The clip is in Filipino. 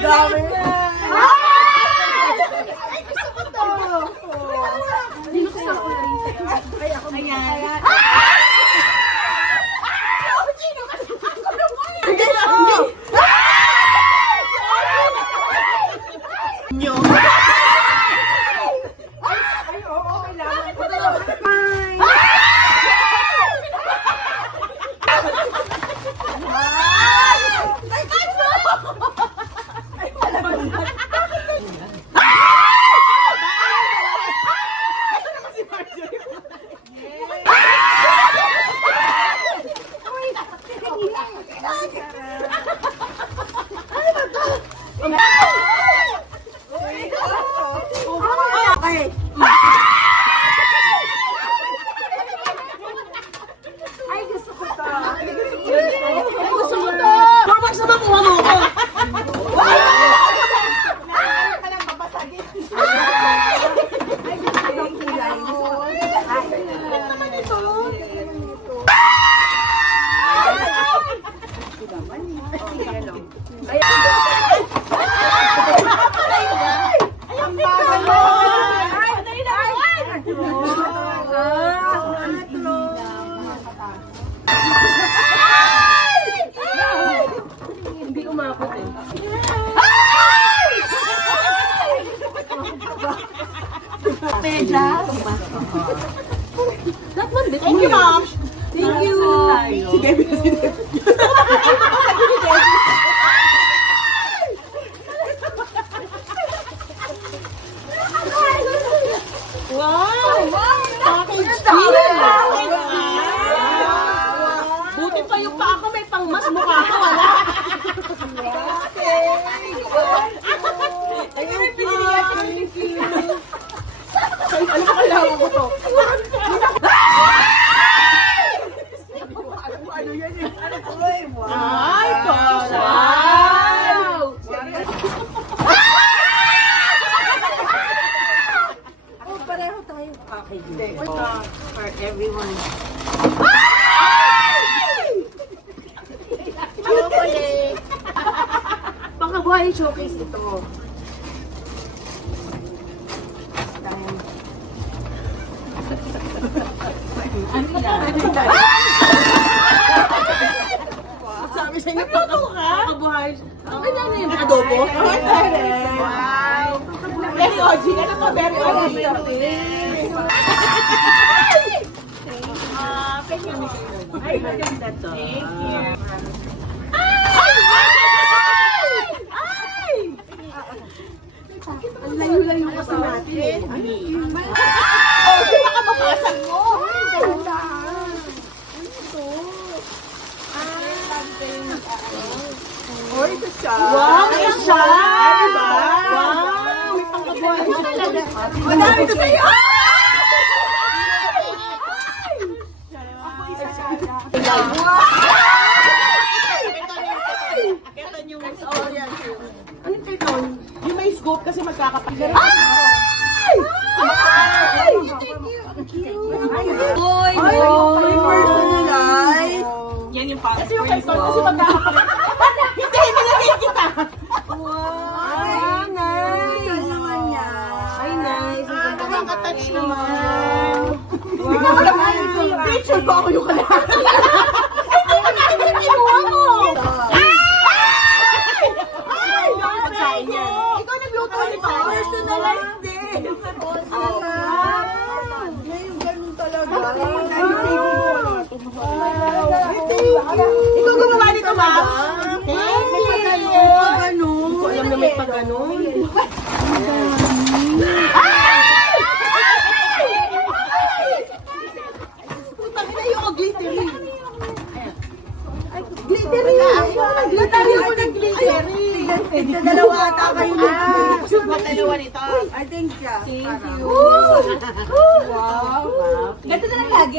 dami. Ay, gusto ko to. Hindi ko sa Ay, ako. Ayan. Hindi umabot eh. Pedra. Thank you, ma'am. Thank you. Si Debbie na si Debbie. Wow! Package deal! Buti pa yung paa ko may pangmas, mukha ko wala. Ano yung pinilihan ko ng Nikki? Ano ba kailangan ko to? Ano yan eh? Ay, wow! Oh, pareho tayo. Okay, for everyone. Chocolate. Pangkabuhay showcase ito. Sabi sa inyo, pangkabuhay. Ay, ano yun? Adobo? Wow! Very OG. Ano ka? Very OG. Thank you, Miss. Ay, maganda to. Thank you. Ang layo-layo kasi natin. Oh, di ba ka mapasag mo? Oh, ito siya. Wow, may siya. Diba? Wow, may pangkabuhay siya talaga. Madami ito sa'yo. Ako isa siya. Wow! Kita niyo. Oh, yan. Ano yung turn? Yung may scope kasi magkakapagdara. Ay! Ay! Oy, Ay, no. personalize. Yan yung pang Kasi yung person kasi magkakapagdara. Hindi nilagay kita. Ay, nice. naman niya. Ay, nice. Ang ganda ng Nakaka-touch cake. naman. Picture ko ako yung kalahati. Hindi mo kinuha mo. Ay! Ikaw nagluto nito. Personalized din. Ngayon ganun talaga. Ikaw gumawa nito, ma'am? Thank you. Hindi ko alam na may pag-ganon. Putang ina yung glittery. Glittery! Glittery ako ng glittery! Dalawa ata kayo Dalawa nito. I think siya. Thank you. Wow! Ganito na lang lagi.